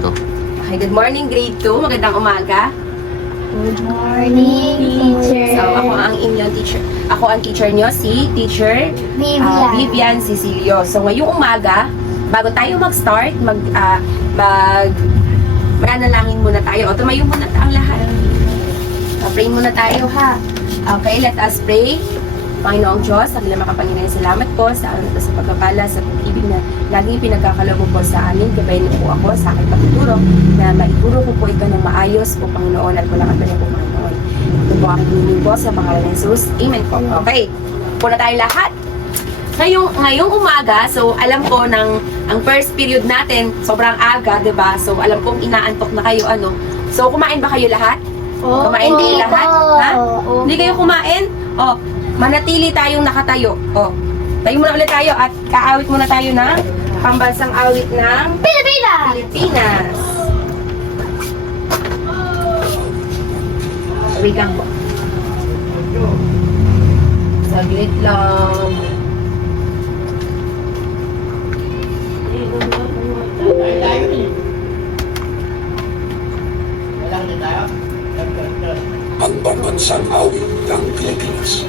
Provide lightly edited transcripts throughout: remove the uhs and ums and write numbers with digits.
dito. Okay, good morning grade 2. Magandang umaga. Good morning, teacher. So, ako ang inyong teacher. Ako ang teacher nyo, si Teacher Vivian. Vivian Cecilio. So, ngayong umaga, bago tayo mag-start, mananalangin muna tayo. O, tumayo muna ang lahat. Pray muna tayo, ha? Okay, let us pray. Panginoong Diyos, sa bilang makapangyarihan, salamat po sa sa pagkakala, sa pag-ibig na laging pinagkakaloob po sa amin. Gabayin niyo po ako sa aking pagtuturo na maituro ko po ito ng maayos po, Panginoon, at walang katulad po, Panginoon. Ito po aking hiniling po sa pangalan ng Jesus. Amen po. Okay, po na tayo lahat. Ngayong umaga, so alam ko ang first period natin, sobrang aga, 'di ba? So alam kong inaantok na kayo, ano. So kumain ba kayo lahat? Kumain kayo lahat? Ha? Hindi kayo kumain? Oh, manatili tayong nakatayo. Oh, tayo muna ulit tayo at kaawit muna tayo ng pambansang awit ng Pilipinas. Wait lang po. Saglit lang. Ang pambansang awit ng Pilipinas.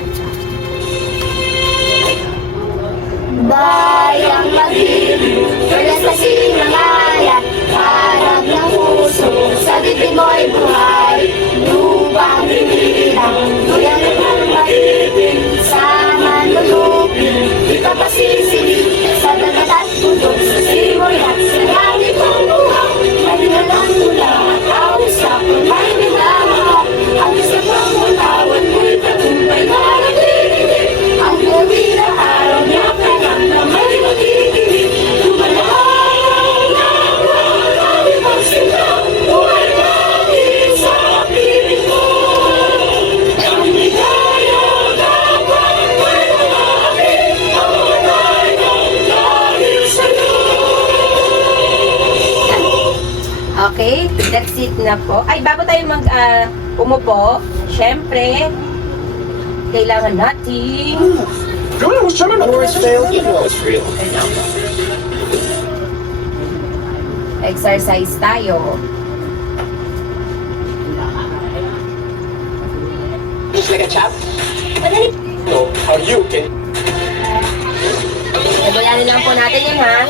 Bayang mag-ibig, wala sa sinangalan, harap ng puso, sa dibdib mo'y buhay, lupang binibilang, tuyan ng mag-ibig, sa manlulupin, di ka pasisilig, sa dagat at bundok, sa simoy at sa langit ng buhay, maningalang mula at awis sa may minamahal, ang isa pang mutawan mo'y tagumpay na nag-ibig, ang gawin na araw niya na may mag-ibig, lumalaw na marami magsilang, buhay natin sa piling ko. Ang ligaya dapat may malaki, ang manay ng dahil sa'yo. Okay, that's it na po. Ay, bago tayo umupo, syempre, kailangan natin exercise tayo. Ibulanin lang po natin yan, ha?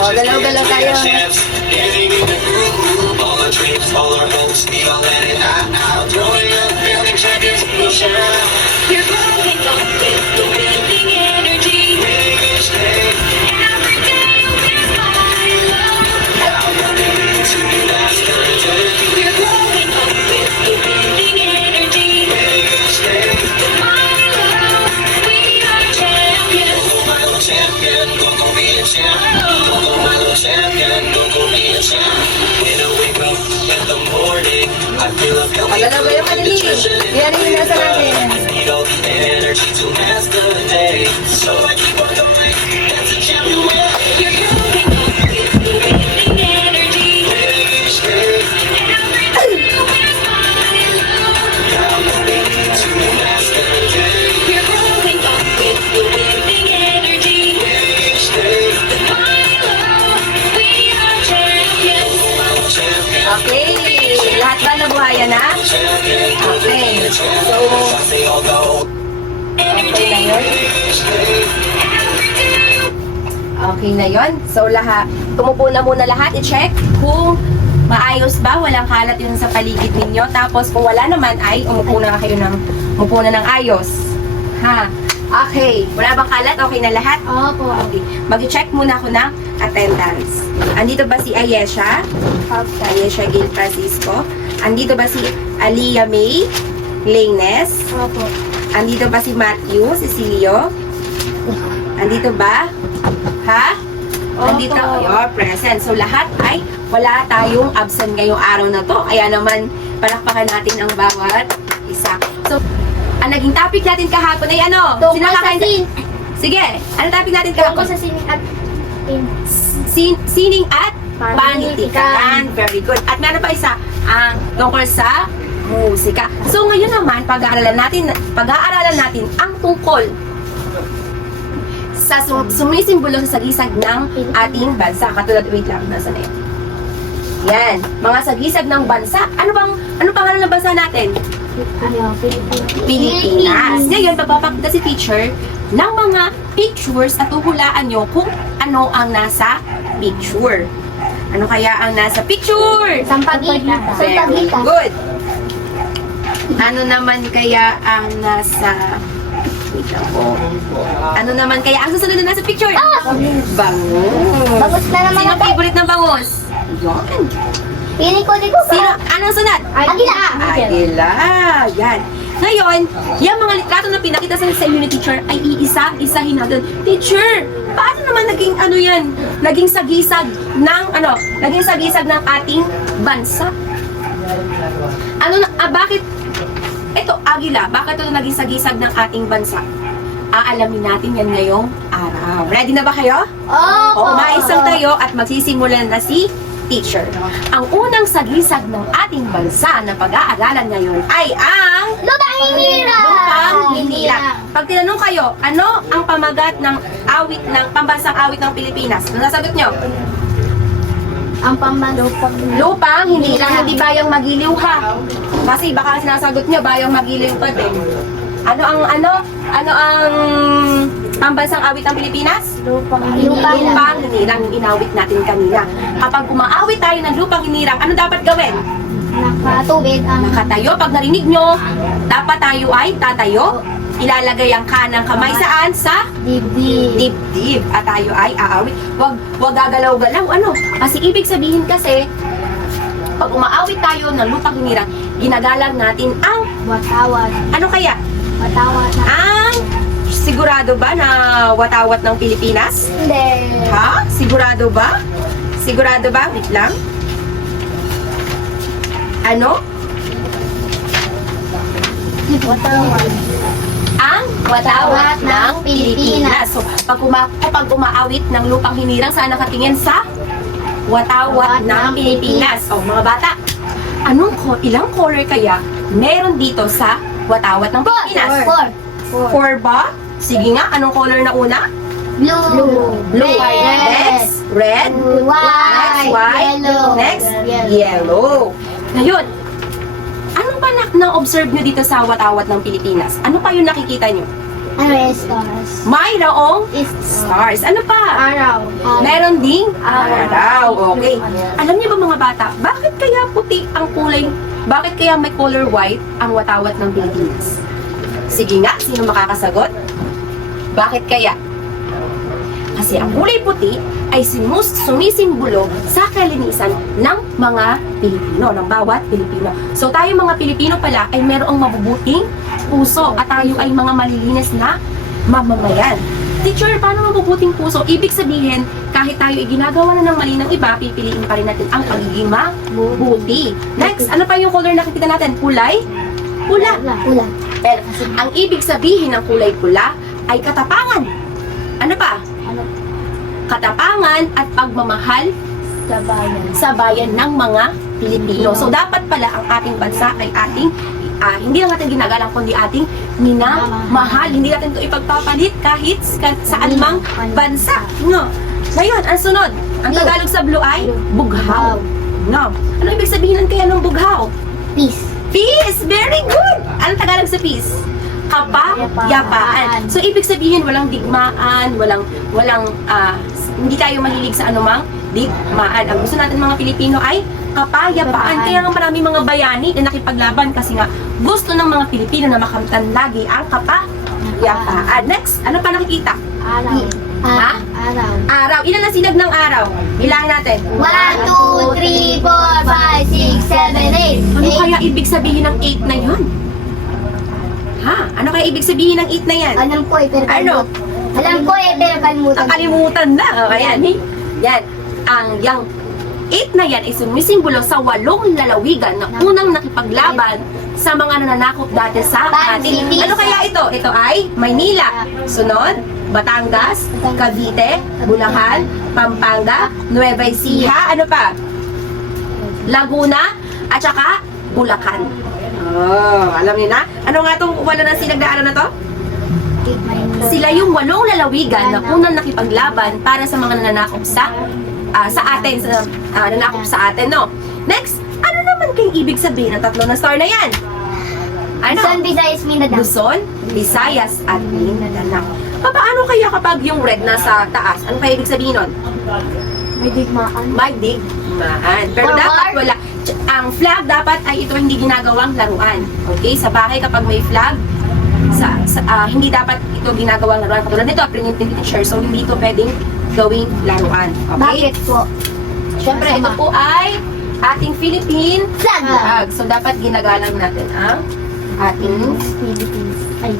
Oh, galaw-galaw tayo. You're growing up with the building energy. Every day you get my love. You're growing up with the building energy. My love, we are champions. Galaw-galaw ka din. Yan yung nasa natin. You're growing up with the building energy. Every day you get my love. You're growing up with the building energy. My love, we are champions. Okay, lahat ba nabuhaya na? Okay, so, okay na yun? Okay na yun. So, tumupo na muna lahat. I-check kung maayos ba, walang kalat yun sa paligid ninyo. Tapos, kung wala naman ay, umupo na ng ayos. Ha? Okay. Wala bang kalat? Okay na lahat? Opo. Okay. Mag-check muna ako ng attendance. Andito ba si Ayesha? Ayesha Gil Francisco. Andito ba si Aliyah May Laines? Opo. Andito ba si Matthew Cecilio? Andito ba? Ha? Andito, you're present. So, lahat ay wala tayong absent ngayong araw na to. Kaya naman, palakpakan natin ang bawat isa. So, ang naging topic natin kahapon ay ano? Tungkol sa Sige, ano topic natin kahapon? Tungkol sa sining at Sining at panitikan. Very good. At meron pa isa, ang tungkol sa musika. So ngayon naman, pag-aaralan natin ang tungkol sa sumisimbolo sa sagisag ng ating bansa. Katulad, wait lang, nasa na yan? Yan, mga sagisag ng bansa. Ano pangalan ng bansa natin? Pilipinas. Ngayon, papapakita si teacher ng mga pictures at uhulaan nyo kung ano ang nasa picture. Ano kaya ang nasa picture? Sampaguita. Very good. Ano naman kaya ang nasa... Wait lang po. Ano naman kaya ang susunod na nasa picture? Bangus. Bangus na naman Sino ako. favorite ng bangus? Yan. Pili ko, di ko ba? Sino? Anong sunod? Agila. Agila. Yan. Ngayon, yung mga litrato na pinakita sa inyo ni teacher ay iisa-isahin natin. Teacher, paano naman naging ano yan? Naging sagisag ng ating bansa? Bakit? Ito, agila. Bakit ito naging sagisag ng ating bansa? Aalamin natin yan ngayong araw. Ready na ba kayo? Oo. Umaisang tayo at magsisimulan na si teacher. Ang unang sagisag ng ating bansa na pag-aaralan ngayon ay ang Lupang Hinirang. Lupang Hinirang. Pag tinanong kayo, ano ang pamagat ng pambansang awit ng Pilipinas? Ano nasagot nyo? Ang pambalupang. Lupang Hinirang, hindi bayang magiliw ha. Kasi baka sinasagot nyo, bayang magiliw pa din. Ano ang pambansang awit ng Pilipinas? Lupang Lupang Hinirang yung inawit natin kanina. Kapag umaawit tayo ng Lupang Hinirang, ano dapat gawin? Nakatubig ang Nakatayo. Pag narinig nyo, dapat tayo ay tatayo. Ilalagay ang kanang kamay saan? Sa dibdib. dibdib. At tayo ay aawit. Wag gagalaw-galaw. Ano? Kasi ibig sabihin kasi, pag umaawit tayo ng Lupang Hinirang, ginagalang natin ang Watawat. ano kaya? Watawat na. Ang sigurado ba na watawat ng Pilipinas? Hindi. Ha? Sigurado ba? Sigurado ba? Wait lang. Ano? Watawat. Ang watawat ng Pilipinas. So, kapag umaawit ng Lupang Hinirang, saan nakatingin? Sa watawat ng Pilipinas. O, mga bata, ilang color kaya meron dito sa watawat ng Pilipinas? Four ba? Sige nga, anong color na una? Blue. Blue. Next, red. Next, white. Yellow. Next, yellow. Ngayon, ano pa na-observe nyo dito sa watawat ng Pilipinas? Ano pa yung nakikita nyo? Ano yung stars? Mayroong Is stars. Ano pa? araw. Meron ding araw. Okay. Alam niyo ba mga bata, bakit kaya puti ang kulay? Bakit kaya may color white ang watawat ng Pilipinas? Sige nga, sino makakasagot? Bakit kaya? Kasi ang kulay puti ay sumisimbolo sa kalinisan ng mga Pilipino, ng bawat Pilipino. So tayo mga Pilipino pala ay merong mabubuting puso at tayo ay mga malilinis na mamamayan. Teacher, paano mabubuting puso? Ibig sabihin, kahit tayo ay ginagawa na ng mali ng iba, pipiliin pa rin natin ang pagiging mabuti. Next, ano pa yung color nakikita natin? Kulay? Pula. Pula. Pero ang ibig sabihin ng kulay pula ay katapangan. Ano pa? Ano? Katapangan at pagmamahal Sa bayan. sa bayan ng mga Pilipino. So dapat pala ang ating bansa ay ating hindi lang natin ginagalang kundi ating minamahal. Hindi natin ito ipagpapalit kahit saan mang bansa. No. Ngayon, ang sunod. Ang Tagalog sa blue ay bughaw. No. Ano ibig sabihin kaya ng bughaw? Peace. Peace! Very good! Anong Tagalog sa peace? Kapayapaan. So, ibig sabihin, walang digmaan, hindi tayo mahilig sa anumang digmaan. Ang gusto natin mga Pilipino ay kapayapaan. Kaya nga maraming mga bayani na nakipaglaban kasi nga gusto ng mga Pilipino na makamtan lagi ang kapayapaan. Next, ano pa nakikita? Araw. Ha? Araw. Araw. Ilan ang sinag ng araw? Bilang natin. 1, 2, 3, 4, 5, 6, 7, 8. Ano kaya ibig sabihin ng 8 na yun? Ha? Ano kaya ibig sabihin ng 8 na yan? Alam ko eh, pero Ano? Alam ko eh, pero kalimutan. Nakalimutan na. O, ayan. Yan. Ang 8 na yan ay sumisimbolo sa 8 lalawigan na unang nakipaglaban sa mga nananakop dati sa atin. Ano kaya ito? Ito ay Maynila, sunod, Batangas, Cavite, Bulacan, Pampanga, Nueva Ecija, ano pa? Laguna, at saka Bulacan. Oh, alam niyo na? Ano nga itong 8 na sinagdaanan na to? Sila yung 8 lalawigan na unang nakipaglaban para sa mga nananakop sa atin, nananakop sa atin, no? Next, ano naman kayong ibig sabihin ng 3 na star na yan? Ano? Luzon, Visayas, Mindanao. Luzon, Visayas, at Mindanao. Paano kaya kapag yung red nasa taas? Ano kaya ibig sabihin nun? May digmaan. May digmaan. Pero Or dapat war? wala. Ang flag dapat ay ito hindi ginagawang laruan. Okay? Sa bahay kapag may flag, hindi dapat ito ginagawang laruan. Katulad nito, printed picture. So, hindi ito pwedeng gawing laruan. Okay? Bakit po? Siyempre, ito po ay ating Philippine Flag. flag. So, dapat ginagalang natin ang ating Philippines. Ay,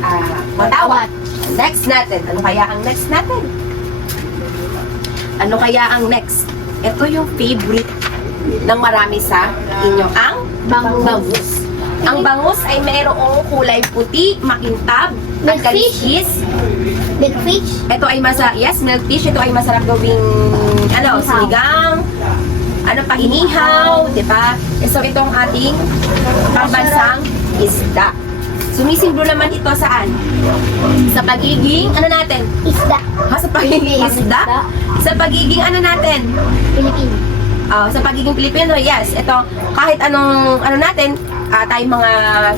matawat. Next natin. Ano kaya ang next natin? Ano kaya ang next? Ito yung favorite ng marami sa inyo. Ang bangus. Ang bangus ay mayroong kulay puti, makintab, at Milkfish? kaliskis. big fish. Ito ay yes, milkfish. Ito ay masarap gawing, sinigang, inihaw, di ba? So, ito ang ating pambansang isda. Sumisimbolo naman ito saan? Sa pagiging, Isda. sa pagiging isda? Sa pagiging, Philippines. sa pagiging Pilipino, yes. Ito, kahit tayong mga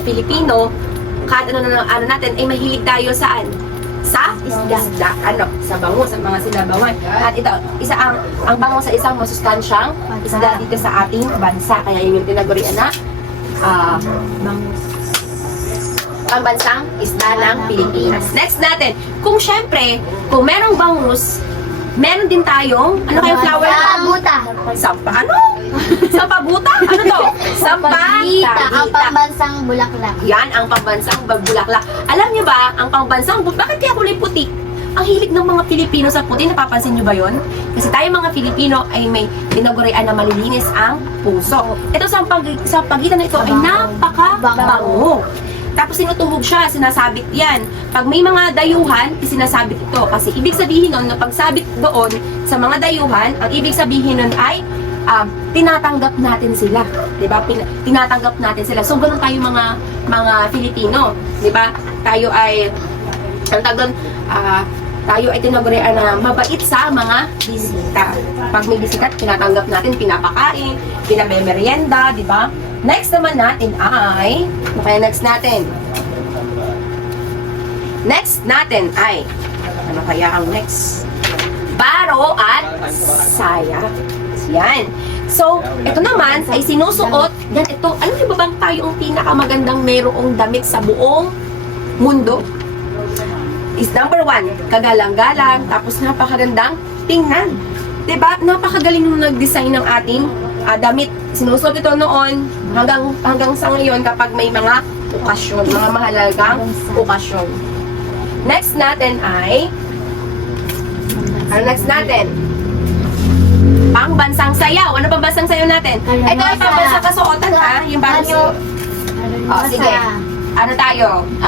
Pilipino, kahit natin, ay mahilig tayo saan? Sa Isda. Sa bangus, sa mga sinabawan. At ito, ang bangus sa isang masustansyang isda dito sa ating bansa. Kaya yun yung tinagurian na pambansang isda ng Pilipinas. Next natin, kung merong bangus, meron din tayong, kayong flower? Sampabuta. Sampabuta? Ano to? Sampabuta. Ang Sampagita. pambansang bulaklak. Yan ang pambansang bulaklak. Alam niyo ba, ang pambansang bakit kaya kulay puti? Ang hilig ng mga Pilipino sa puti, napapansin niyo ba yon? Kasi tayo mga Pilipino ay may tinagurian na malilinis ang puso. Ito sa pagitan na ito ay napakabango. Tapos sinutuhog siya, sinasabit yan. Pag may mga dayuhan, sinasabit ito. Kasi ibig sabihin nun, na pagsabit doon sa mga dayuhan, ang ibig sabihin nun ay tinatanggap natin sila. Diba? Tinatanggap natin sila. So, ganun tayo mga Filipino. Diba? Tayo ay, tayo ay tinagurian na mabait sa mga bisita. Pag may bisita, tinatanggap natin, pinapakain, pinamemeryenda, di ba? Next naman natin ay, next natin ay, ano kaya ang next? Baro at saya. Yan. So, ito naman ay sinusuot. Yan, ito, alam niyo ba bang tayo ang pinakamagandang mayroong damit sa buong mundo? Is number 1, kagalang-galang, tapos napakagandang tingnan. Diba? Napakagaling nung nag-design ng ating damit. Sinusuot ito noon hanggang sa ngayon kapag may mga okasyon, mga mahalagang okasyon. Next natin ay pangbansang sayaw. Ano pangbansang sayaw natin? Ito ay pangbansang kasuotan yung bagong suot. Sige.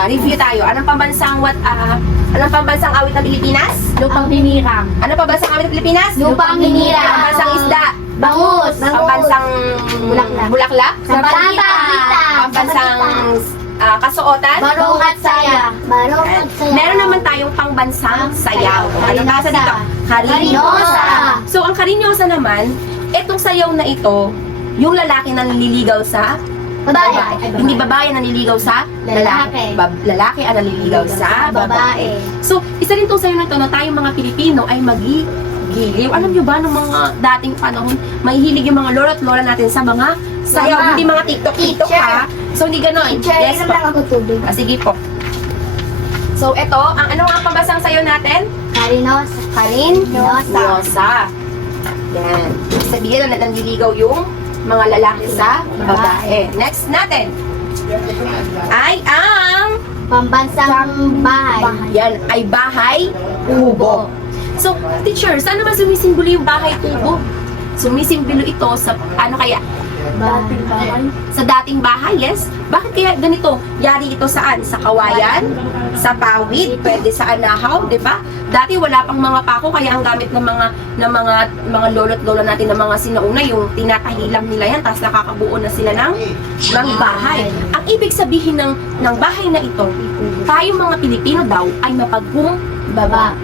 Review tayo. Anong pambansang awit ng Pilipinas? Lupang hinirang. Ano pambansang awit ng Pilipinas? Lupang hinirang. Pambansang isda? Bangus. Pambansang bulaklak? Sampagita. Pambansang kasuotan? Barong at saya. Barong at saya. Meron naman tayong pangbansang sayaw. Anong tasa dito? Karinyosa. So, ang karinyosa naman, itong sayaw na ito, yung lalaki na naliligaw sa Babae. Hindi babae ang naliligaw sa Lalaki. Lalaki ang naliligaw sa Babae. So, isa rin itong sayo na ito na tayong mga Pilipino ay magigiliw. Alam nyo ba, nung mga dating panahon, mahihilig yung mga lolo at lola natin sa mga sayaw, Mama. hindi mga TikTok ha. So, hindi ganon. Yes po. ako tubig. Sige po. So, ito, ano nga ang pambasang sayo natin? Karinosa. Karinyosa. Yan. Sabihin na nanliligaw yung mga lalaki sa babae. Next natin ay ang Pambansang bahay. yan ay bahay kubo. So, teacher, saan naman sumisimbolo yung bahay kubo? Sumisimbolo ito sa, ano kaya? Dating bahay. Sa dating bahay, yes. Bakit kaya ganito? Yari ito saan? Sa kawayan? Sa pawid? Pwede sa anahaw, di ba? Dati wala pang mga pako, kaya ang gamit ng mga lolo't lola natin ng mga sinauna, yung tinatahilang nila yan, tapos nakakabuo na sila ng bahay. Ang ibig sabihin ng bahay na ito, tayo mga Pilipino daw ay mapagkumbaba.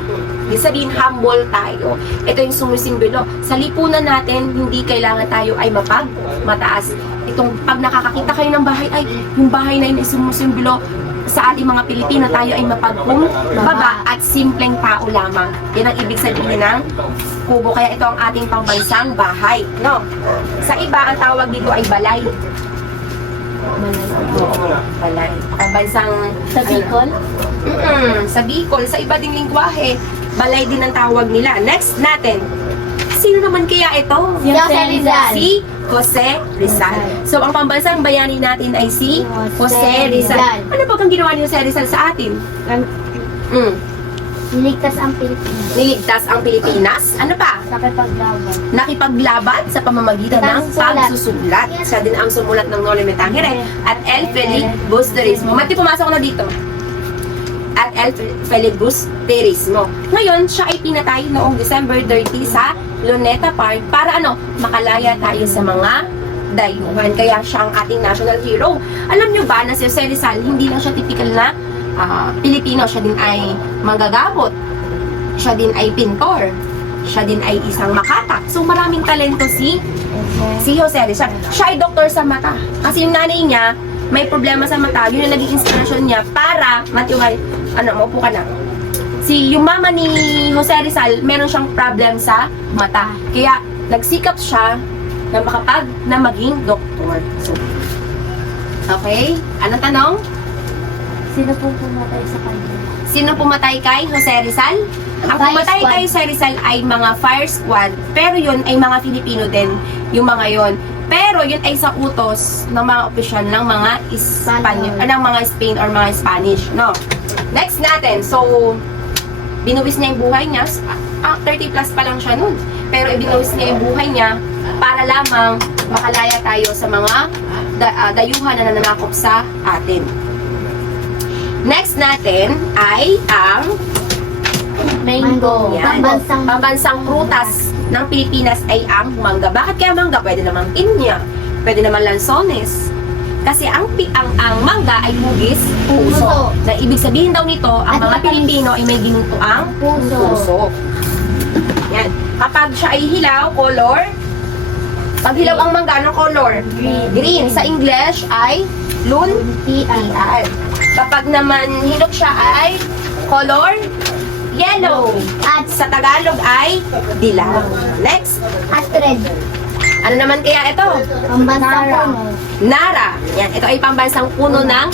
Ibig sabihin, humble tayo. Ito yung sumisimbolo. Sa lipunan natin, hindi kailangan tayo ay mataas. Itong pag nakakakita kayo ng bahay, ay yung bahay na yun ay sumisimbolo sa ating mga Pilipino, tayo ay mapagkumbaba at simpleng tao lamang. Yan ang ibig sabihin ng kubo. Kaya ito ang ating pambansang bahay. No? Sa iba, ang tawag dito ay balay. Balay. Pambansang... Sa Bicol? Sa Bicol, sa iba ding lingwahe, balay din ang tawag nila. Next natin. Sino naman kaya ito? Si Jose Rizal. Si Jose Rizal. So, ang pambansang bayani natin ay si Jose Rizal. Ano ba kang ginawa ni Jose Rizal sa atin? Niligtas ang Pilipinas. Niligtas ang Pilipinas. Ano pa? Nakipaglaban. Nakipaglaban sa pamamagitan ng pagsusulat. Siya din ang sumulat ng Noli Me Tangere at El Filibusterismo. Mati, pumasok na dito. At El Filibusterismo. Ngayon, siya ay pinatay noong December 30 sa Luneta Park para makalaya tayo sa mga dayuhan. Kaya siya ang ating national hero. Alam nyo ba na si Jose Rizal, hindi lang siya typical na Pilipino, siya din ay manggagabot, siya din ay pintor, siya din ay isang makata. So maraming talento si Jose Rizal. Siya ay doktor sa mata. Kasi yung nanay niya may problema sa mata, yun ang naging inspiration niya para matiway, maupo ka na. Yung mama ni Jose Rizal, meron siyang problem sa mata. Kaya nagsikap siya na maging doktor. So, okay? Anong tanong? Sino po pumatay sa kanya? Sino pumatay kay Jose Rizal? Ang Fire pumatay squad. kay Jose Rizal ay mga fire squad, pero yun ay mga Filipino din, yung mga yon. Pero yun ay sa utos ng mga opisyal ng mga ng mga Spain or mga Spanish, no? Next natin, so binuwis niya yung buhay niya, 30 plus pa lang siya nun. Pero ibinuwis niya yung buhay niya para lamang makalaya tayo sa mga dayuhan na nananakop sa atin. Next natin ay ang Mango. yan, pambansang prutas ng Pilipinas ay ang mangga. Bakit kaya mangga? Pwede namang pinya, pwede naman lansones. Kasi ang mangga ay hugis puso. Na ibig sabihin daw nito, ang At mga matamis. Pilipino ay may ginutuang puso. Yan. Kapag siya ay hilaw, color. Pag hilaw ang mangga, anong color? Green. Sa English ay luntian. Kapag naman hinog siya ay color yellow. At sa Tagalog ay dilaw. Next. Astrid. Ano naman kaya ito? Pambansang Nara. Yan. Ito ay pambansang puno ng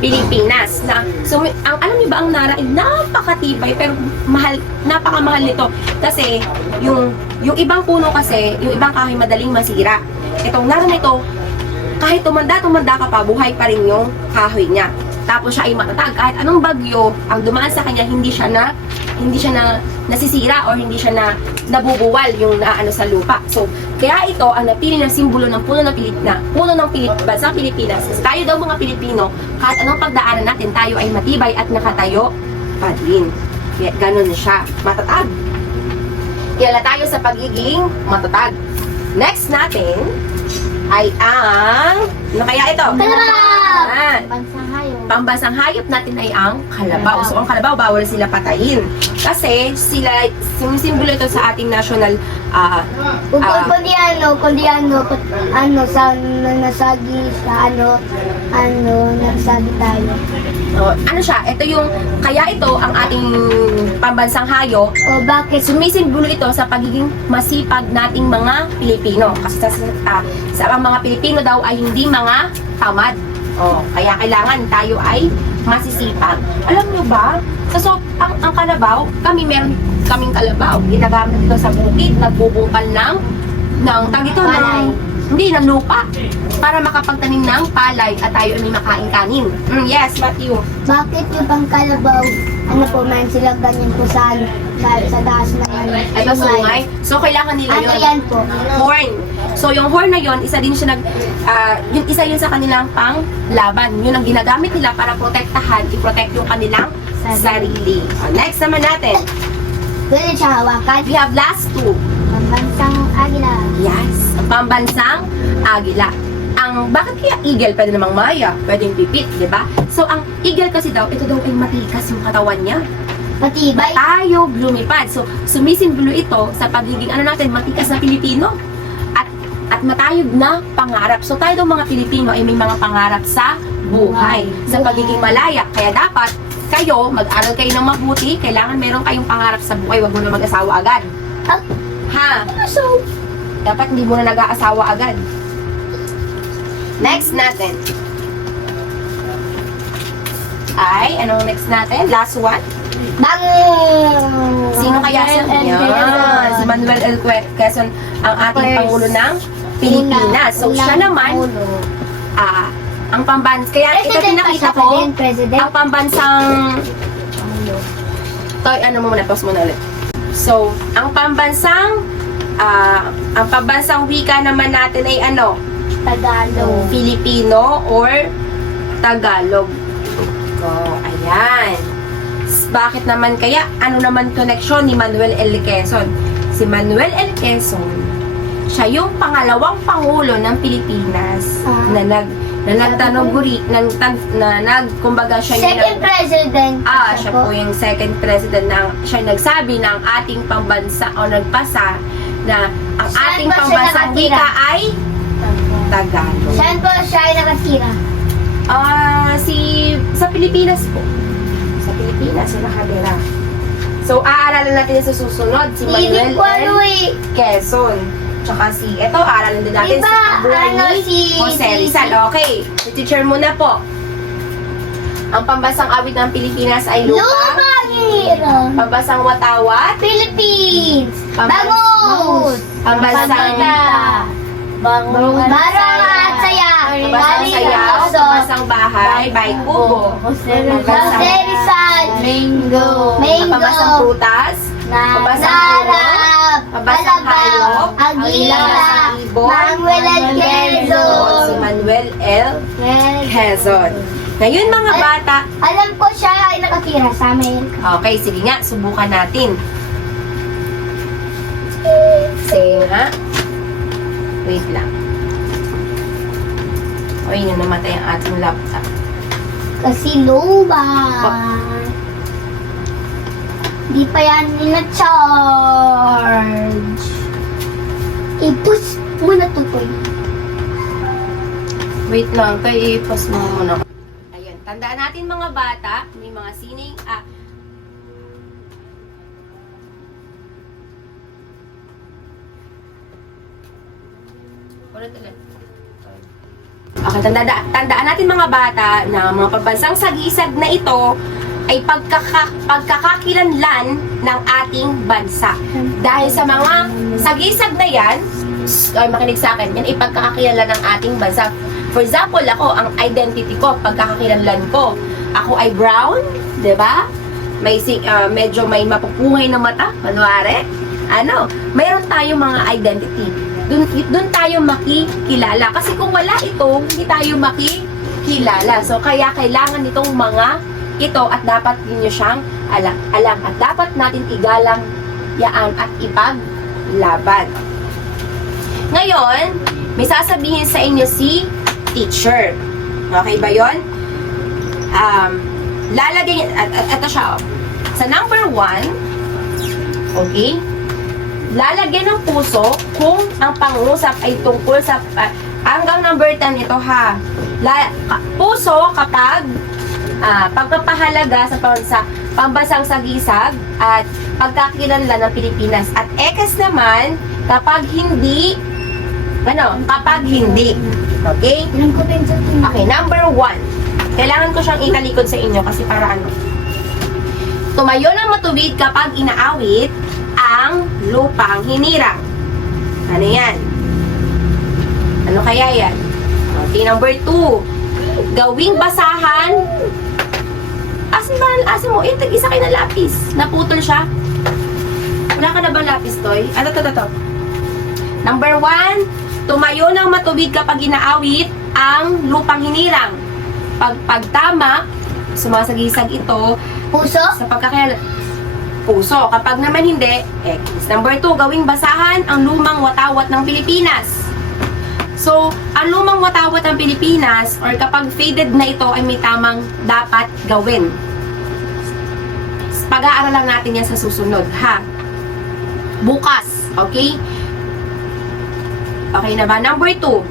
Pilipinas. Alam niyo ba ang Nara ay napakatibay pero napakamahal nito. Kasi yung ibang puno kasi, yung ibang kahoy madaling masira. Itong Nara nito, kahit tumanda ka pa, buhay pa rin yung kahoy niya. Tapos siya ay matatag. Kahit anong bagyo ang dumaan sa kanya, hindi siya nasisira or hindi siya nabubuwal yung naano sa lupa. So, kaya ito ang napili na simbolo ng puno ng bansang Pilipinas. Kasi tayo daw mga Pilipino, kahit anong pagdaanan natin, tayo ay matibay at nakatayo pa din. Kaya ganun siya, matatag. Kilala tayo sa pagiging matatag. Next natin ay ang ano kaya ito? Kalabaw! Yan. Pambansang hayop. Pambansang hayop natin ay ang kalabaw. So, ang kalabaw, bawal sila patayin. Kasi, simbolo ito sa ating national nasagi tayo. ano siya, ito yung, kaya ito, ang ating pambansang hayop, O bakit? sumisimbolo ito sa pagiging masipag nating mga Pilipino. Kasi sa mga Pilipino daw ay hindi mga tamad. Kaya kailangan tayo ay masisipag. Alam nyo ba, ang kalabaw, meron kaming kalabaw. Ginagamit ito sa bukid, nagbubungkal ng Palay. ng lupa para makapagtanim ng palay at tayo ay may makain kanin. Yes, Matthew. Bakit yung pangkalabaw ano po, man sila ganyan po sa taas na ano. Ito sungay. So, kailangan nila Ano yun. yan po? Horn. So, yung horn na yon, isa din siya isa yun sa kanilang panglaban. Yun ang ginagamit nila para protektahan, i-protect yung kanilang sarili. Next naman natin, Doon siya hawakan. we have last two. Pambansang agila. Yes, pambansang agila. Bakit kaya eagle? Pwede namang maya, pwedeng pipit, di ba? So, ang eagle kasi daw, ito daw ay matikas yung katawan niya. Matibay. Tayo lumipad. So, sumisimbolo ito sa pagiging natin, matikas na Pilipino. At matayog na pangarap. So, tayo daw mga Pilipino ay may mga pangarap sa buhay. Sa pagiging malaya. Kaya dapat, kayo, mag-aral kayo ng mabuti. Kailangan meron kayong pangarap sa buhay. Huwag mo na mag-asawa agad. Ha? So, Dapat hindi mo na nag-aasawa agad. Next natin. Anong next natin? Last one. bang! Sino kaya siya? Yan. Si Manuel L. Quezon, ang ating First. Pangulo ng Pilipinas. So, siya naman, ang kaya ito pinakita ko, President. ang pambansang, ano mo muna, pause mo na ulit. So, ang pambansang wika naman natin ay Tagalog. Filipino or Tagalog. So, ayan. Bakit naman kaya? Ano naman connection ni Manuel L. Quezon? Si Manuel L. Quezon, siya yung pangalawang pangulo ng Pilipinas kumbaga siya yung Second president. siya po yung second president siya nagsabi na ang ating pambansa o nagpasa na ang Saan ating ba siya pambansang nakatira? wika ay Tagalog. Saan po siya ay nakatira? Sa Pilipinas po. Sa Pilipinas, siya nakatira. So, aaralan natin sa susunod, si Manuel Hindi po ano L. eh. Quezon. Tsaka aaralan din natin Diba, sa buhay ano, ni si- Jose Rizal. Okay, teacher muna po. Ang pambansang awit ng Pilipinas ay lupa. Lumang hirap. Pambansang watawat. Philippines. Bangus. Pambansang Barong at saya. Pambansang sayaw. Pambansang bahay. Baykubo. Jose Rizal. Mango. Pambansang prutas. Pambansang Narap. Pambansang hayop. Agila. Ibon. Manuel L. Quezon. Si Manuel L. Quezon. Ngayon mga bata, Alam ko siya ay nakatira sa Amerika. okay, sige nga, subukan natin. Sige nga. Wait lang. O, yun na namatay ang ating laptop. Kasi luba. Di pa yan ina-charge. I-push mo na to, Toy. Wait lang, kay i-pause mo muna. Ayun, tandaan natin mga bata, may mga sining, ulit. Okay, tandaan natin mga bata na mga pambansang sagisag na ito ay pagkakakilanlan ng ating bansa. Dahil sa mga sagisag na yan, makinig sa akin, yan ay pagkakakilanlan ng ating bansa. For example, ako, ang identity ko, pagkakakilanlan ko, ako ay brown, di ba? Medyo may mapupungay na mata, manuare. Mayroon tayong mga identity. Doon tayo makikilala. Kasi kung wala ito, hindi tayo makikilala. So, kaya kailangan itong mga ito at dapat ninyo siyang alam. At dapat natin igalang yaan at ipaglaban. Ngayon, may sasabihin sa inyo si teacher. Okay ba yun? Lalagay, ito siya. Sa number 1, okay? Lalagyan ng puso kung ang pangusap ay tungkol sa hanggang number 10 ito ha. Puso kapag pagpapahalaga sa pambansang sagisag at pagkakilanlan ng Pilipinas. At ekas naman kapag hindi kapag hindi. Okay? Okay, number 1. Kailangan ko siyang italikod sa inyo kasi para tumayo ng matuwid kapag inaawit ang lupang hinirang. Ano yan? Ano kaya yan? Okay, number 2. Gawing basahan. Asan ba ang asa mo? Eh, tag-isa kayo na lapis. Naputol siya. Wala ka na bang lapis, Toy? Ito. Number 1, tumayo ng matuwid kapag inaawit ang lupang hinirang. Pagtama, sumasagisag ito Puso? sa pagkakaya puso. Kapag naman hindi, X. Number 2, gawing basahan ang lumang watawat ng Pilipinas. So, ang lumang watawat ng Pilipinas or kapag faded na ito ay may tamang dapat gawin. Pag-aaralan natin yan sa susunod, ha? Bukas, okay? Okay na ba? Number 2,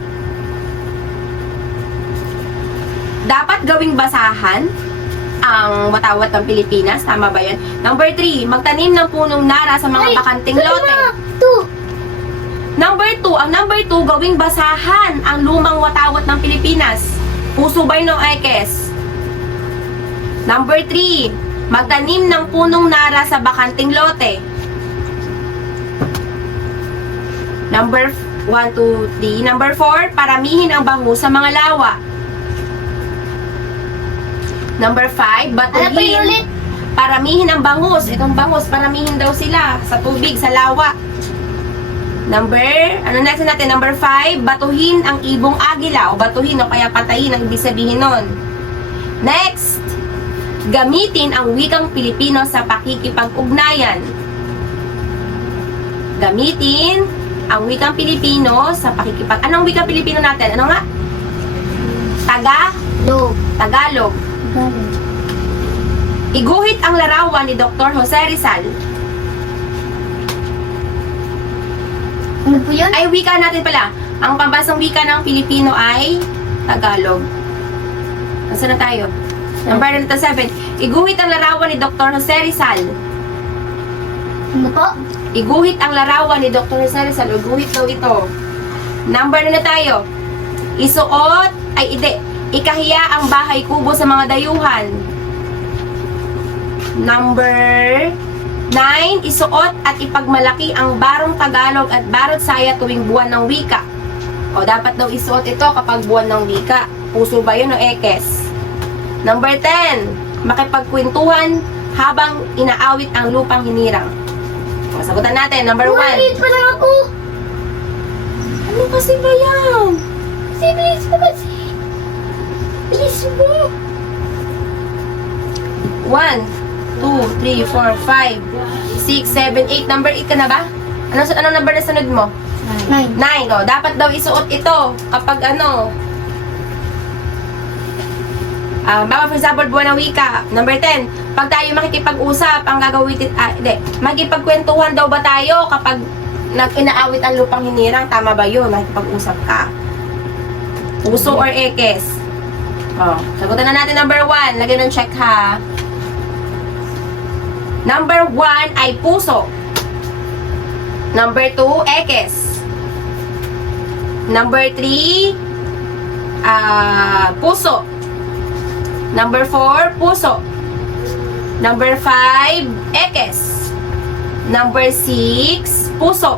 dapat gawing basahan ang watawat ng Pilipinas. Tama ba yan? Number 3, magtanim ng punong nara sa mga bakanting lote. 2. Number 2, ang number 2, gawing basahan ang lumang watawat ng Pilipinas. Puso ba yun, Ekes? Number 3, magtanim ng punong nara sa bakanting lote. Number 1, 2, 3. Number 4, paramihin ang bango sa mga lawa. Number 5, Ano pa yun batuhin. ulit? Paramihin ang bangus. Itong bangus, paramihin daw sila sa tubig, sa lawa. Next natin? Number 5, batuhin ang ibong agila o batuhin o kaya patayin ang ibig sabihin nun. Next, gamitin ang wikang Pilipino sa pakikipag-ugnayan. Gamitin ang wikang Pilipino sa pakikipag... Anong wikang Pilipino natin? Ano nga? Tagalog. Iguhit ang larawan ni Dr. Jose Rizal. Ano po yun? Ay, wika natin pala. Ang pambansang wika ng Pilipino ay Tagalog. Nasaan na tayo? Number 7. Iguhit ang larawan ni Dr. Jose Rizal. Ano po? Iguhit ang larawan ni Dr. Jose Rizal. Iguhit daw ito. Number na tayo. Isuot, ikahiya ang bahay kubo sa mga dayuhan. Number 9, isuot at ipagmalaki ang barong Tagalog at barot saya tuwing buwan ng wika. O, dapat daw isuot ito kapag buwan ng wika. Puso ba yun o Ekes? Number 10, makipagkwentuhan habang inaawit ang lupang hinirang. O, sagutan natin. Number 1. Ulit pa lang ako. Ano kasi ba yan? Bilis mo kasi. Bilis mo. 1, 2, 3, 4, 5, 6, 7, 8. Number 8 ka na ba? Anong number na sunod mo? 9. 9. O, dapat daw isuot ito kapag baka for example, buwan ng wika. Number 10, pag tayo makikipag-usap, ang gagawin, magkipagkwentuhan daw ba tayo kapag inaawit ang lupang hinirang? Tama ba yun? Makikipag-usap ka. Puso or Ekes? O, sagutan na natin number 1. Lagyan ng check ha. Number 1 ay puso. Number 2, Ekes. Number 3, puso. Number 4, puso. Number 5, Ekes. Number 6, puso.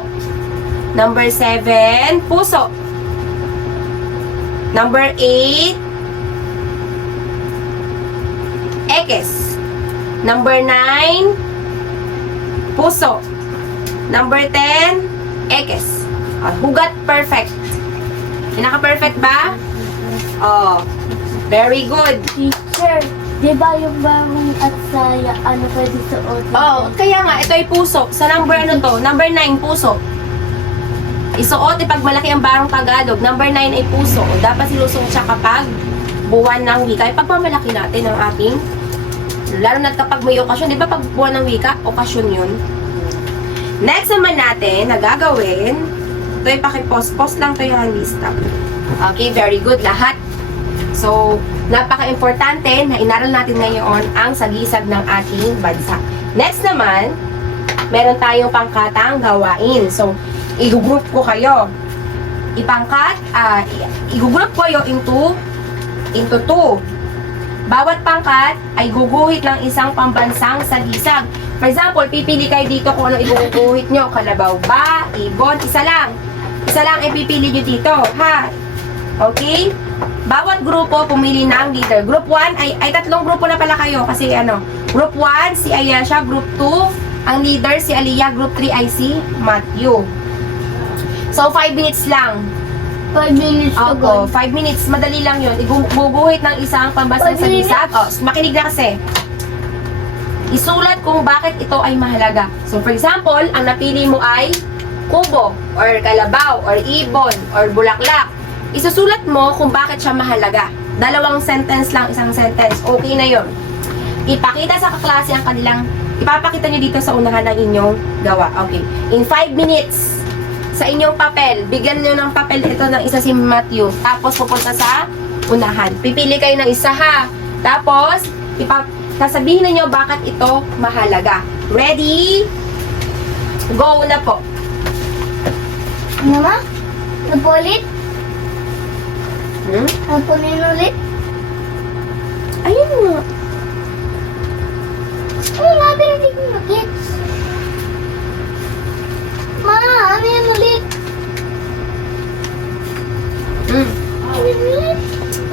Number 7, puso. Number 8, Ekes. Number 9, puso. Number 10, Ekes. Hugat perfect. Pinaka-perfect ba? Oh, very good. Teacher, di ba yung barong at saya, pwede suot? Oh, kaya nga, ito ay puso. Sa number Number 9, puso. Isuot, ipagmalaki ang barong Tagalog. Number 9 ay puso. O, dapat silusong siya kapag buwan ng wika. Ipagmamalaki natin ang ating, lalo na kapag may okasyon. Di ba pag buwan ng wika, okasyon yun? Next naman natin, na gagawin, ito ay pakipost-post lang ito yung lista. Okay, very good lahat. So, napaka-importante na inaral natin ngayon ang sagisag ng ating bansa. Next naman, meron tayong pangkatang gawain. So, i-group ko kayo. I-group ko kayo into 2. Bawat pangkat ay guguhit ng isang pambansang sagisag. For example, pipili kayo dito kung ano iguguhit nyo. Kalabaw ba? Ibon? Isa lang. Isa lang ipipili nyo dito. Ha? Okay? Bawat grupo pumili ng leader. Group 1, ay tatlong grupo na pala kayo kasi Group 1, si Ayesha. Group 2, ang leader si Aliyah. Group 3 ay si Matthew. So, 5 minutes lang. 5 minutes to go. Opo, 5 minutes. Madali lang yun. Bubuhit ng isang pambasa sa 5 lisag. Makinig na kasi. Isulat kung bakit ito ay mahalaga. So, for example, ang napili mo ay kubo, or kalabaw, or ibon, or bulaklak. Isusulat mo kung bakit siya mahalaga. 2 sentence lang, 1 sentence. Okay na yun. Ipakita sa kaklase ang kanilang, ipapakita nyo dito sa unahan ng inyong gawa. Okay. In 5 minutes, sa inyong papel, bigyan nyo ng papel ito ng isa si Matthew. Tapos pupunta sa unahan. Pipili kayo ng isa ha. Tapos, sasabihin ninyo bakit ito mahalaga. Ready? Go na po. Ano ma? Napulit? Hmm? Napunin ulit? Ayun nga. Ano natin hindi ko makits? Ma, ano yan ulit? Hmm. Ano yan ulit?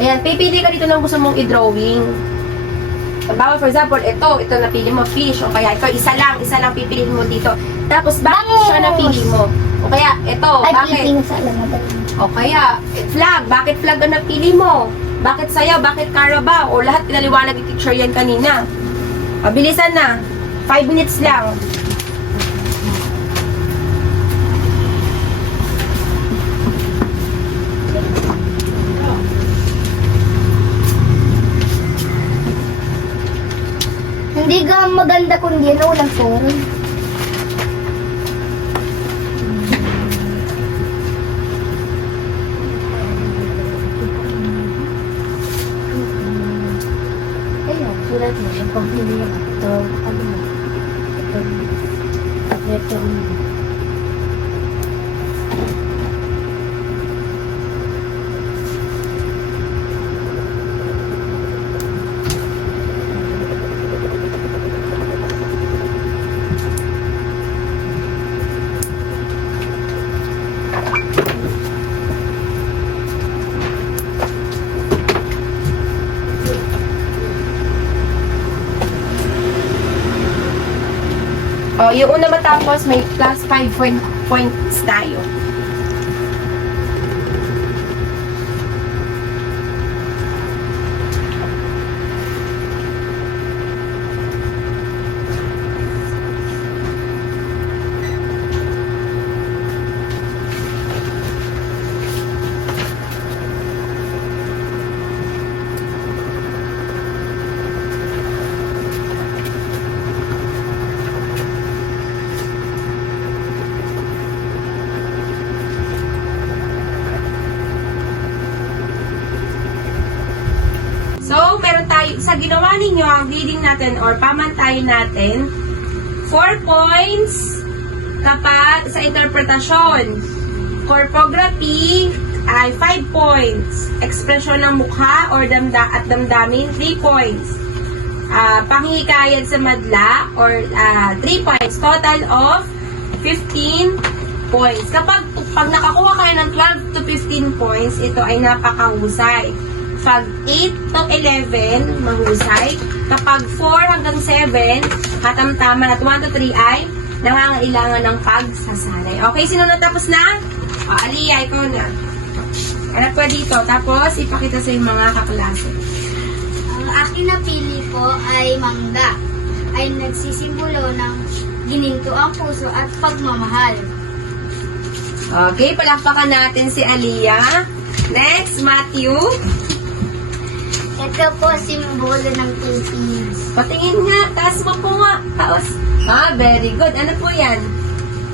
Ayan, pipili ka dito ng gusto mong i-drawing. Bawa, for example, ito napili mo, fish. O kaya, ito, isa lang pipiliin mo dito. Tapos, bakit siya napili mo? O kaya, ito, Ay, bakit? titingin sa alamatan. O kaya, flag. Bakit flag ang napili mo? Bakit sayaw? Bakit Carabao? O lahat pinaliwanag yung picture yan kanina. Mabilisan na. 5 minutes lang. Hindi ka maganda kung di na walang forum. Ayun, sulat mo yung pamili mo. Ito, ano mo? Ito, O, yung una matapos, may plus 5 points tayo. So, meron tayo, sa ginawa ninyo, ang reading natin or pamantayin natin, 4 points kapag sa interpretasyon. Corpography ay 5 points. Ekspresyon ng mukha or damdamin, 3 points. Panghihikayat sa madla or 3 points. Total of 15 points. Pag nakakuha kayo ng 12 to 15 points, ito ay napakahusay. Pag 8 to 11, mahusay. Kapag 4 hanggang 7, katamtaman at 1 to 3 ay nangangailangan ng pagsasanay. Okay, sino natapos na? Aliyah, ikaw na. Hanap ko dito. Tapos, ipakita sa yung mga kaklase. Ang aking napili po ay mangga. Ay nagsisimbolo ng gininto ang puso at pagmamahal. Okay, palakpakan natin si Aliyah. Next, Matthew. Ito po simbolo ng Philippines. Patingin nga. Taas mo po nga. Taos. Very good. Ano po yan?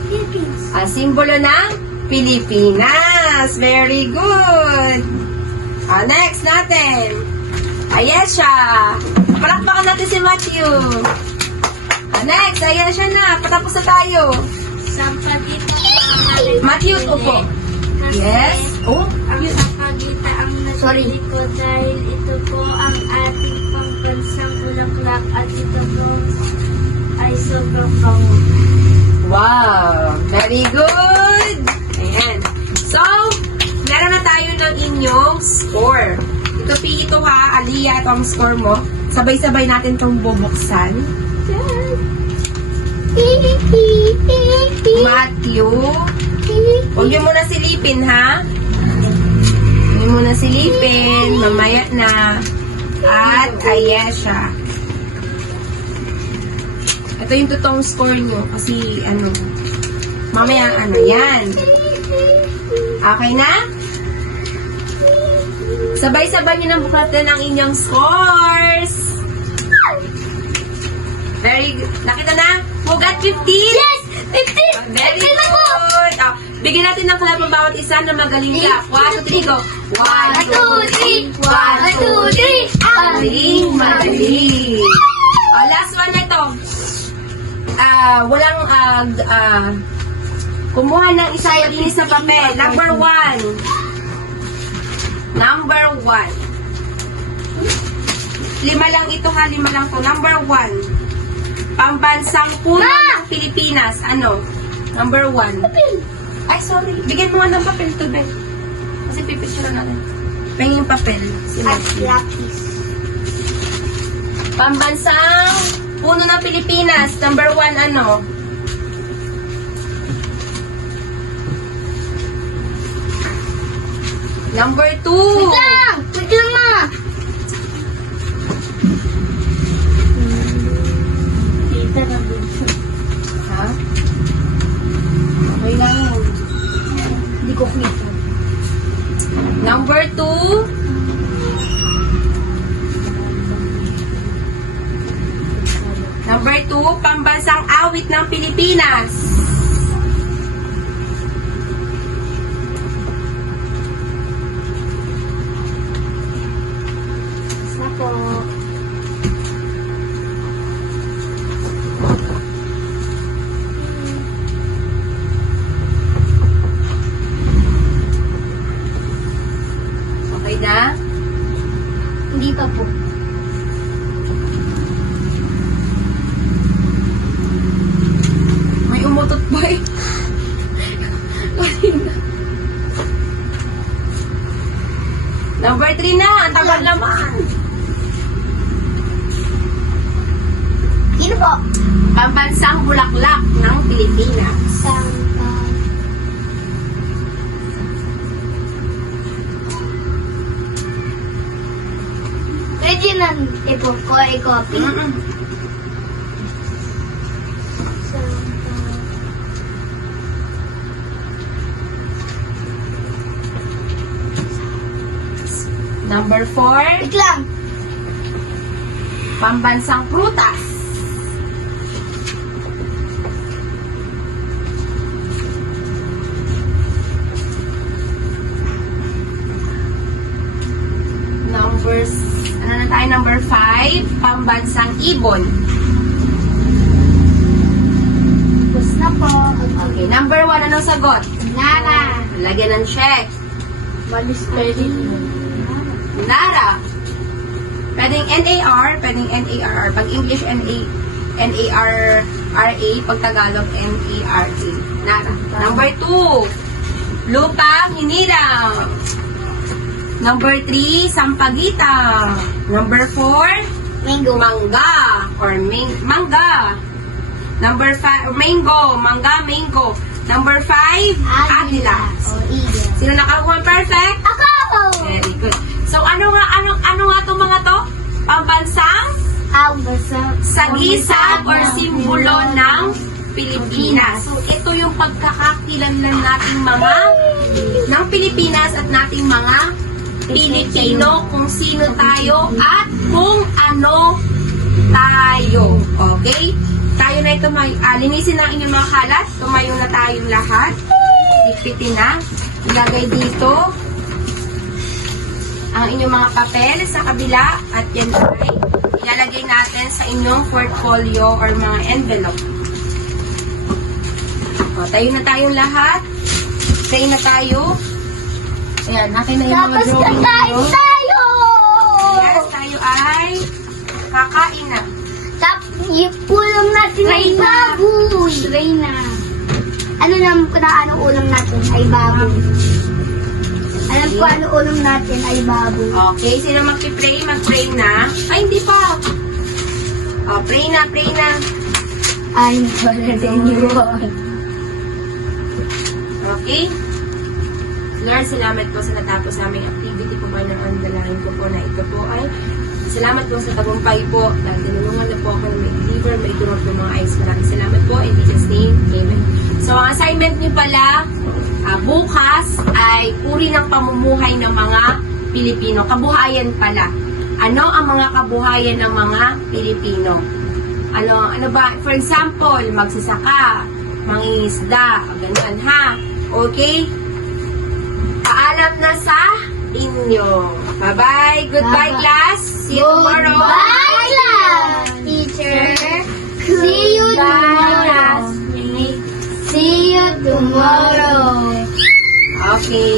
Philippines. Simbolo ng Pilipinas. Very good. Next natin. Ayesha. Palakpakan natin si Matthew. Next, Ayesha na. Patapos na tayo. Sa pagitan Matthew, upo. Yes. Oh, Sa pagitan ang Sorry. napili ko dahil ito po ang ating pambansang bulaklak at ito po ay sobrang bango. wow. Very good. Ayan. So, meron na tayo ng inyong score. Ito ha, Aliyah, ito ang score mo. Sabay-sabay natin itong bubuksan. Matthew. Huwag niyo muna silipin, ha? Huwag niyo muna silipin. Mamaya na. At Ayesha. Ito yung totoong score niyo. Kasi, mamaya, yan. Okay na? Sabay-sabay niyo nang buklatin ang inyong scores. Very good. Nakita na? Who got 15? Yes! 15! Very good. Oh, bigyan natin ng clap ang bawat isa na magaling ka. 1, 2, 3, go. 1, 2, 3. 1, 2, 3. Magaling, magaling. Oh, last one na ito. Walang kumuha ng isang malinis na papel. Number 1. Number 1. 5 lang ito ha, 5 lang to. Number 1. Pambansang puno ng Pilipinas. Ano? Number 1. Ay, sorry. Bigyan mo nga ng papel to, Ben. Kasi pipicture natin. Pengin yung papel. Pambansang puno ng Pilipinas. Number 1, ano? Number 2. Wait lang ma. Kita na bunso. Ha? Okay lang yun. Hindi ko kita. Number 2. Number 2, pambansang awit ng Pilipinas. Isa po. Okay na? Hindi pa po. May umutot ba eh? Number 3 na, ang tagal naman. Sino po? Pambansang bulaklak ng Pilipinas. Santa. Pwede na ito ko i-copy. Mm-mm. Number 4, Wait lang. pambansang prutas. Ano na tayo? Number 5, pambansang ibon. Tapos na po. Okay, number 1, anong sagot? Nara. Lagyan ng check. Mali spelling mo. Nara. Pwedeng NAR, pwedeng NARR. Pag English, NARRA. Pag Tagalog, NARA. Nara. Number 2, lupang hinirang. Number 3, sampagita. Number 4, Mango. mangga or mangga. Number 5, mango, mangga, mango. Number 5, agilas. O, eagle. Sino nakakuha perfect? Ako! Very good. So ano nga itong mga to? Pambansang sagisag or simbolo ng Pilipinas. So ito yung pagkakakilanlan nating mga ng Pilipinas at nating mga Pilipino, kung sino tayo at kung ano tayo. Okay? Tayo na ito, linisin na inyong mga kalat. Tumayo na tayong lahat. Ipitin na. Ilagay dito ang inyong mga papel sa kabila at yan ay ilalagay natin sa inyong portfolio or mga envelope. O, tayo na tayong lahat. Tayo na tayo. Ayan, natin na yung mga Tapos drawing kakain nyo. tayo! Yes, tayo ay kakain na. Tapos yung ulam natin ay baboy. Reyna. Ano ulam natin ay baboy. Alam ko ano ulam natin ay baboy. Okay, sino magpipray? Mag-pray na. Ay, hindi pa. Oh, pray na, pray na. Ay, wala din yun. Okay? Lord, salamat po sa natapos naming activity po kayo ng andalahin ko po na ito po ay salamat po sa tagumpay po. Dahil tinulungan na po ako na may deliver, may durog ng mga ayos. Maraming salamat po. In Jesus' name, Amen. So, ang assignment niyo pala, bukas ay uri ng pamumuhay ng mga Pilipino. Kabuhayan pala. Ano ang mga kabuhayan ng mga Pilipino? Ano ba? For example, magsasaka, mangingisda, ganun ha. Okay? Paalam na sa inyo. Bye-bye. Goodbye, Bye-bye. class. See you tomorrow. Goodbye, class, teacher. See you tomorrow. See you tomorrow. Okay.